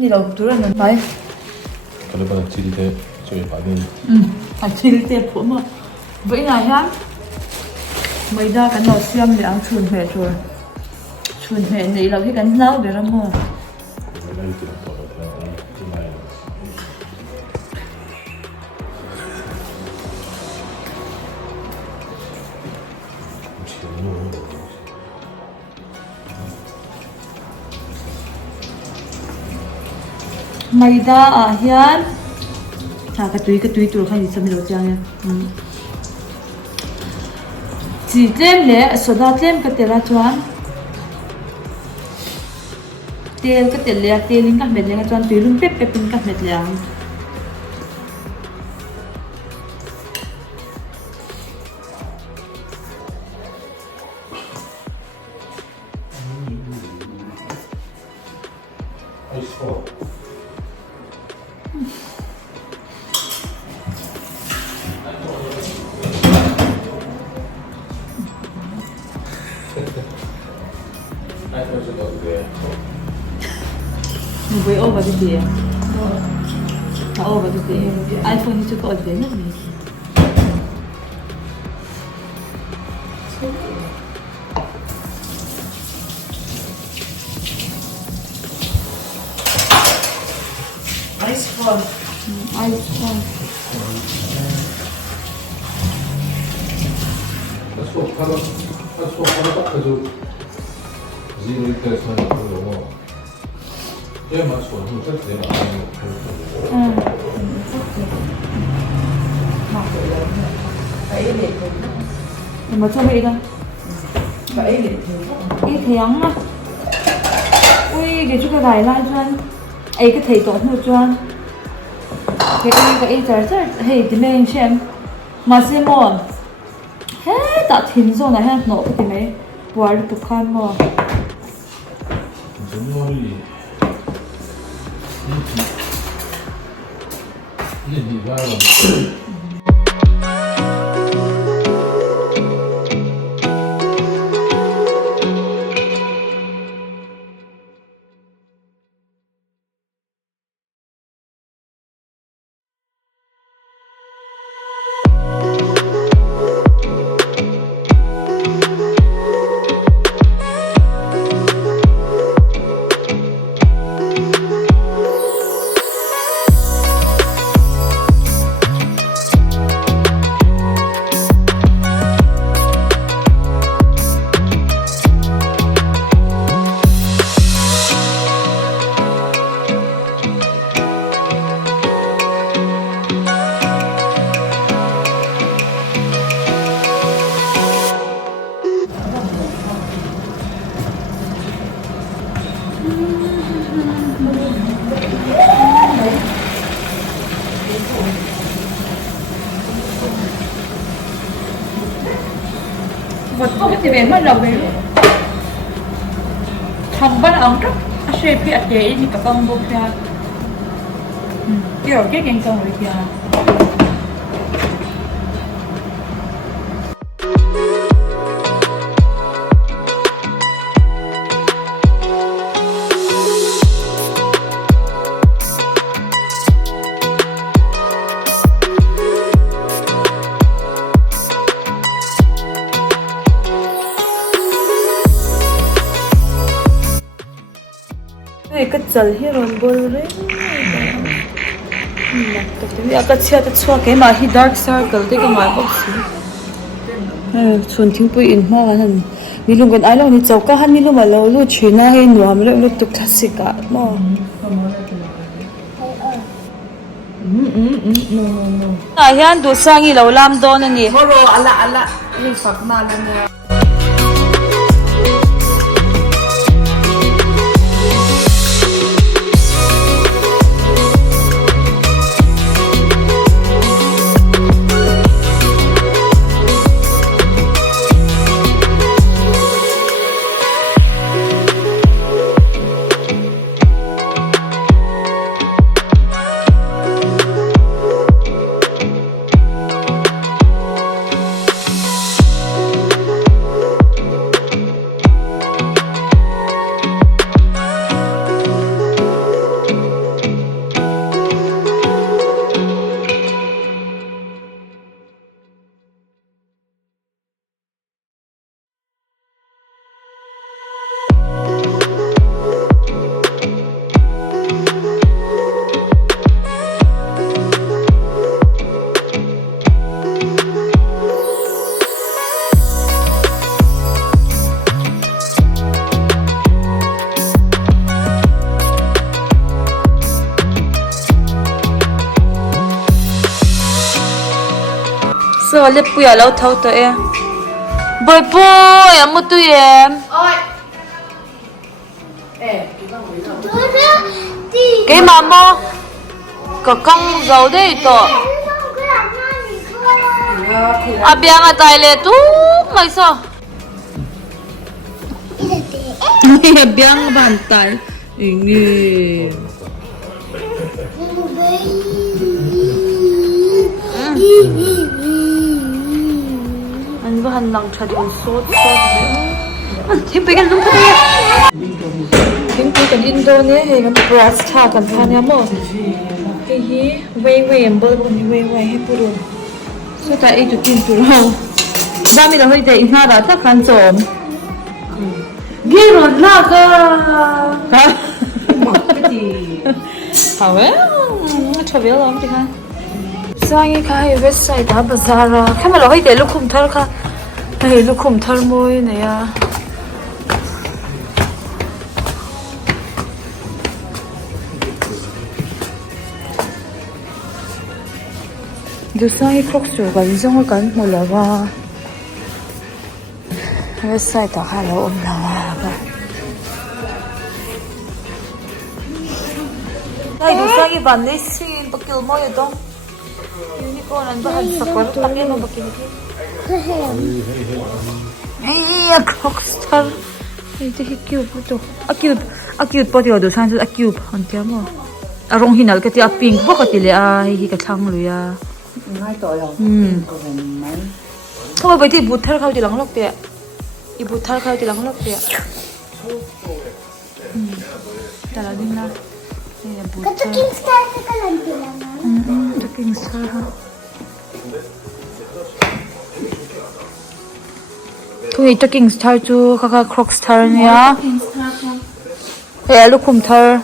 Ani lo tura nan mai. Kalau pada ciri dia cuy panen. A thil te phu ma. Vậy là hian. Mai da kan lo siam le ang chun he chur. Chun he nei lo hi kan nau de ra mo. Mana itu kalau dia itu mai. Mai da a hian. Cái túi tur khai đi xem đồ chang nha. Chỉ tlem le soda tlem ka tela chuan. Tel ka tel le telin ka met le chuan tuilum pep pin ka met le ang. Ice fall. Với over cái gì à? Over cái gì? iPhone thì chưa có gì hết nhỉ? iPhone. iPhone. 하나 딱 해줘. 지금 이렇게 해서 하는 거. 얘 맞춰. 좀 세트 되면 안 하는 거. Mà cho bị đâu? Vậy để Ý thiáng mà. Ui, cái chú cái đài lại cho anh. Ấy cái thầy tốt hơn cho anh. Cái giờ rất hay thì mình xem. Mà xem mòn. Hết đã thím rồi này ha, nổ cái mấy. Bỏ được tục khăn mà. 정말이 이게 네가 Vật có cái tiền mất đầu về thằng bắt ống rất sẽ bị ạch chế thì cả con bông ra kiểu cái gen con rồi kìa cái chal hi ron bol re ya ka chia ta chua ke ma hi dark circle te ka ma box chun thing pui in ma han ni lung gan ai lo ni chauka han ni lu ma lo lu china he nuam le lu tu classic ka mo ai hian du sangi lo lam don ani Moro ala ni fak ma la ne. rồi lép bùi lâu thâu tới em bồi bùi em một tụi em Ôi. Ê, cái mà mò có cong dầu đấy to à bia mà tài lệ tú mày sao bia mà bàn tay ini anh vừa hành lang chặt con sốt thêm bây giờ lúc này thêm bây giờ Indonesia hay cái breast cha cần pha nhá mò cái gì way em bơ bụng way hay bự so tại ấy tụi tin tụi lâu ba mươi là hơi dậy ha đã chắc khăn trộm ghê rồi là cơ cái gì? hảo ấy cho biết lắm thì ha sang cái website đã bazaar cái mà là hơi dậy lúc không thở cả này lúc không thở môi này àดูสร้างครกสูกันย่งกันหมดแล้วว่าเว็บไซต์ต่อค่ะเราอมแล้วว่าได้ดูสร้างอีบันได้สิปักกิลมอยต้องยูนิคอร์นบ้านสักวันตักเองมาปักกิลที่เฮ้ยครกสตาร์ที่คิวปุ๊บคิวปฏิวัติดูสร้างจุดคิวอันเดียวมั้งอารมณ์หินัลก็ที่ปิงพวกที่เลยฮิกะช่างเลยNgay tội rồi. Còn mấy. thôi vậy thì bút thar khao thì lắng lọc tiệt, i bút thar khao thì lắng lọc tiệt, ta là đinh na, đây là bút thar, King Star ha, thôi cái King Star chú các Croc Star nha, đây lúc khum thar,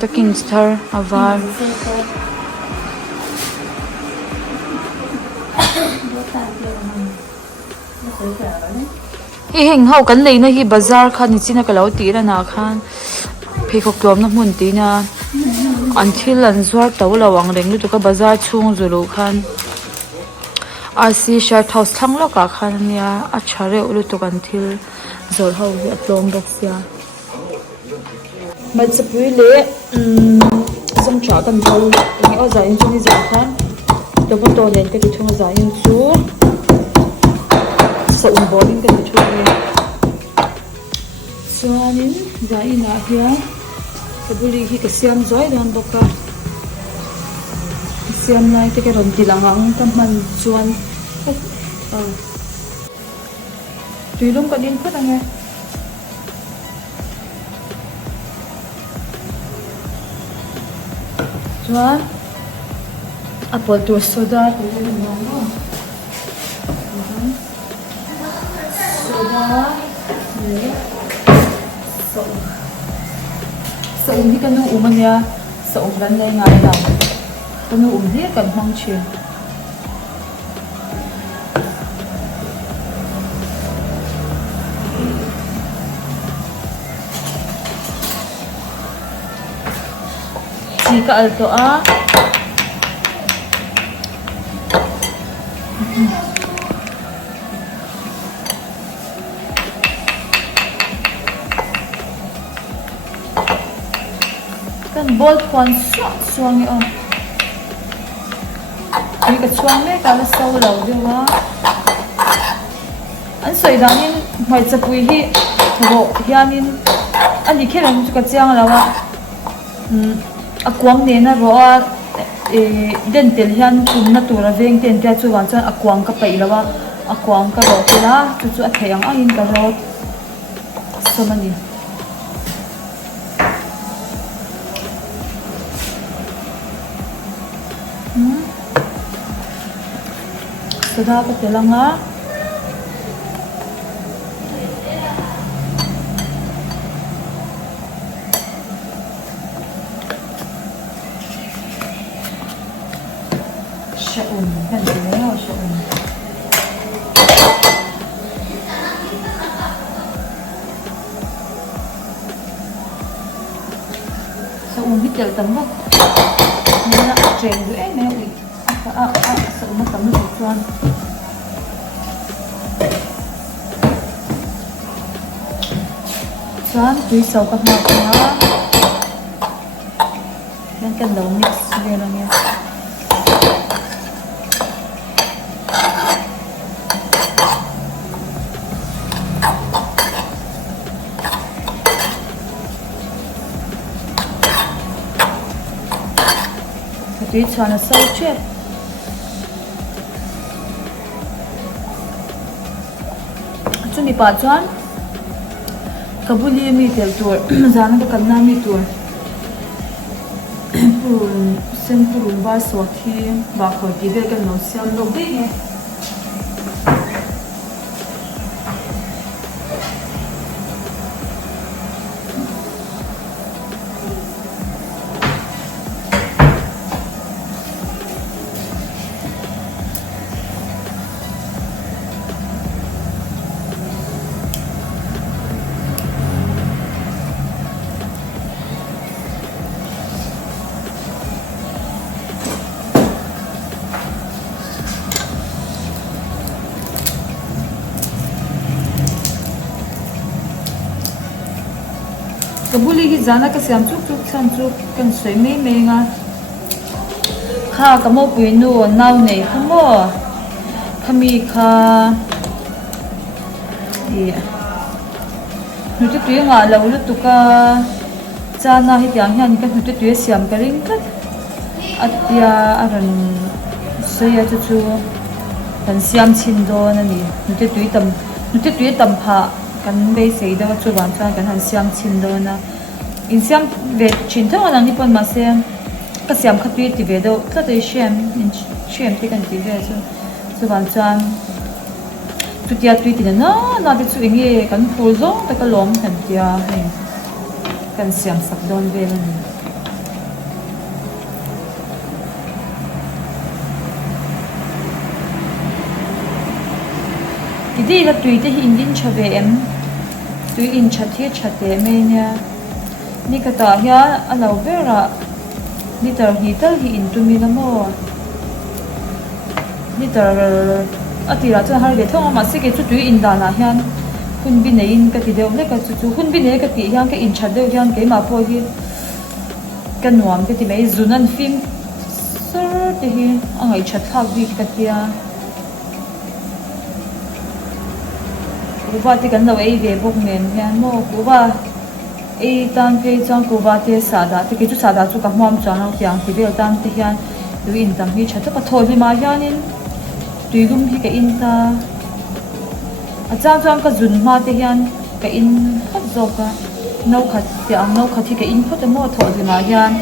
the King Star avar hi hình hậu cắn lấy nó hi bazaar khan chi na kalau ti ra na khan phi khok tom na mun ti na until an zuar to lawang reng lu to ka bazaar chung zulu khan RC shirt house thang lo ka khan ya a chare ulu to kan thil zor ho ya tlom box ya mình sẽ bùi lệ xong chả cần thâu những ở giải cho đi giải khác tôi có tôi lên cái cái chung giải in chú sợ bó đến cái chung này cho nên giải in là here cái bùi khi cái xiêm giỏi đang bọc cả xiêm này cái rồng thì là ngang tâm mình chuan tùy lúc có điên phết anh nghe Juan, apple to soda, soda, so hindi ka nung uman ya sa ulan na nga lang. Kano umdi kan mang chi. Ka alto kan bol kwan suang ni ni ka suang me kala sau lo dewa an soi danin mai chapui hi tho hianin ani kheram chu ka chiang lawa akwang ne na ro dental hian kum na tura veng ten tia chuwan chan akwang ka pai lawa akwang ka ro tela chu chu a theyang angin ka ro somani sada ka telanga Shaun, kan dia Shaun. hít chợ tấm không nên là chèn dễ mẹ ui sợ mất tấm được chuan chuan tùy sầu các màu nó nên cần đầu mix lên rồi nha tùy chuan là sâu chuyện chuẩn bị bắt chuan kabuli mi tel tur zana ka kanna mi tur purun sen purun ba so thi ba kho ti ve kan no siam lo de he kabuli hi zana ka siam chuk chuk san chuk kan soi me me nga kha ka mo pui nu nau nei khamo khami kha e nu tu tu nga lo lu tu ka chana hi tyang hian ka nu tu tu siam ka ring khat atia aran soya chu chu kan siam chin do na ni nu tu tu tam pha kan be sei da chu ban cha kan han siam chin do na in siam ve chin thang an ni pon ma se ka siam khatui ti ve do tla te shem in shem te kan ti ve chu ban chan tu tia tui ti na te chu nge kan phul zo ta ka lom kan tia he kan siam sak don ve la ni Idi la tui te hi indin chave em tui in chathe chate me nya ni ka ta ya alo vera ni tar hi tal hi in tumi la mo ni tar atira cha har ge thong ma se ke chu tui in da na hian hun bi nei in ka ti deu le ka chu hun bi nei ka ti hian ka in chat deu hian ke ma po hi kan nuam ke ti mai zunan film sir te hi angai chat thak bi ka tia Kuba ti kan lo ei ve bok men hian mo kuba ei tan pe chang kuba te sada te ke chu sada chu ka hmam chang lo tiang ti vel tan te hian lu in tam hi thatha ka thol hi ma hian in tuilum hi ka in ta a chang ka zun ma te hian ka in khat zo ka no khat ti ang no khat hi ka in phot mo thol hi ma hian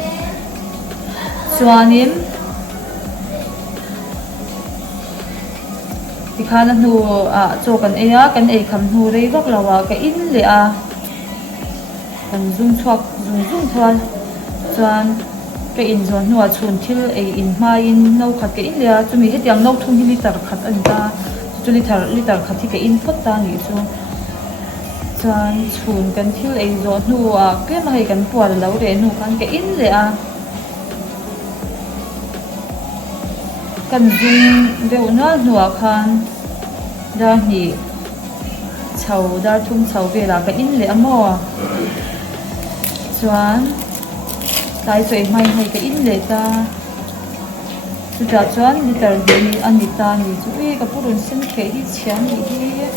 chuanin khana nu a cho kan eya kan ei kham nu rei vak lawa ka in le a kan zum thwal chuan ka in zon nu a chhun thil ei in ma in no khat ka in le a chumi hetiang no thung hi litar khat an ta chu litar khat hi ka in phot ta ni chu chuan chhun kan thil ei zon nu a kem hai kan pual lo re nu kan ka in le a kan zum deu na nuwa khan da ni chau dar thum chau ve la ka in le amo chuan tai choi mai hai ka in le ta chu ta chuan ni tar hi ani ta ni chu e ka purun sin khe hi chian ni hi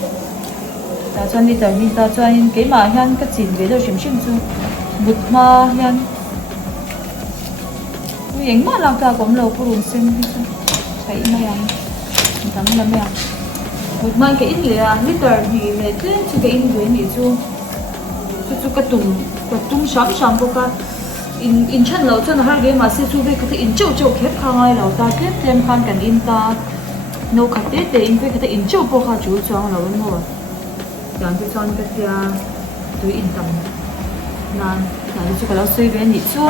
ta chuan ni tar ni ta chuan in ke ma hian ka chin ve do shim shim chu but ma hian yeng ma lang ta kom lo purun sin hi chu thấy mấy anh thằng làm mấy anh một mai cái ít là liter thì mẹ thế chứ cái in với mẹ chu cái tung sắm vô cả in chân lâu chân là hai cái mà sẽ chu về cái in châu khép khang ai lâu ta khép thêm khang cần in ta nấu khát tết để in với cái in châu vô khá chú cho lâu hơn rồi chẳng cái chọn cái tia tùy in tầm nan là chú cái lâu suy về nhị chu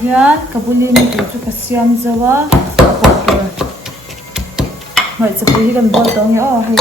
hian kabuli ni chu ka siam zawa popper mai chapui hi kan bol tong ya oh hei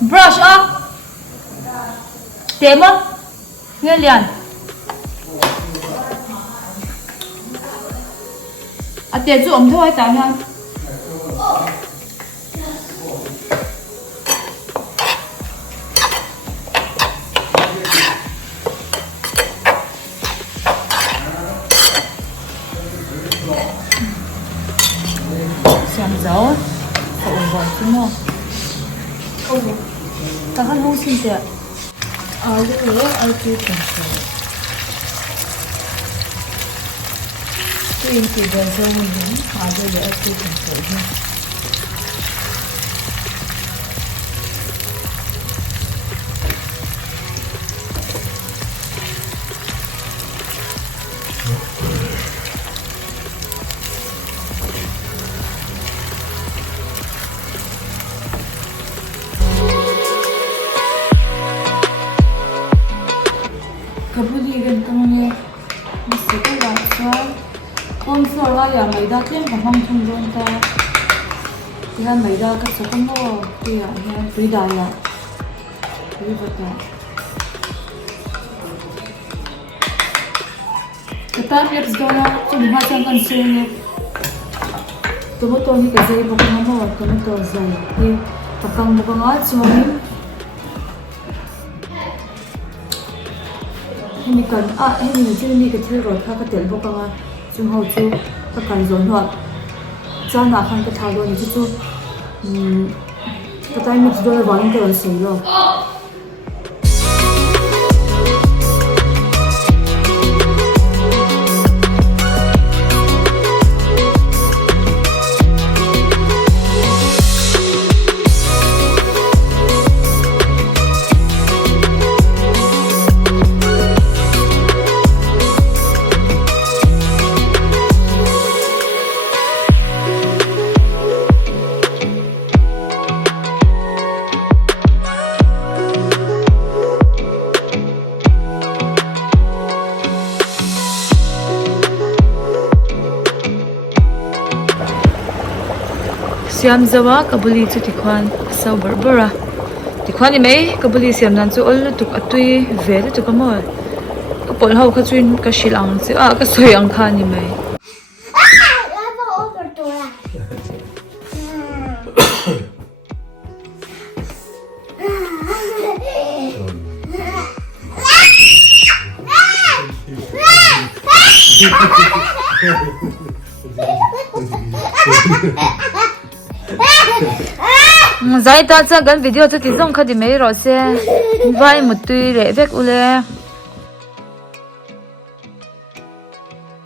brush á tiệm á nghe liền à tiệm chú ống thôi tại ha xem dấu cậu gọi chứ không ta khăn không xin tiệm cái này ai chưa thành rồi cái gì về cho mình đúng bây giờ ai chưa thành rồi nha kabuli gan kamane bisita laksa sponsor la ya maida tlem ka hang thung ron ta yan maida ka sakam ho tu ya ya frida ya ये बता kata years dona tu ha chang kan se ne tu mo to ni ka zai bo ka mo ka mo to zai ni pakang mo ka nga chuan hemi kan hemi chu ni ka thil ro kha ka tel bo ka nga chung ho chu ka kan zon ho chan na khan ka tha do ni chu ka tai mo do la wang ka se lo siam zawa kabuli chu tikhan sau barbara tikhan ni mai kabuli siam nan chu ol tuk atui ve tu kamol ka pol hau kha chuin ka shilang chu ka soyang kha ni mai Zai ta cha gan video chu ki zong kha di mai ro se vai một tui re vek ule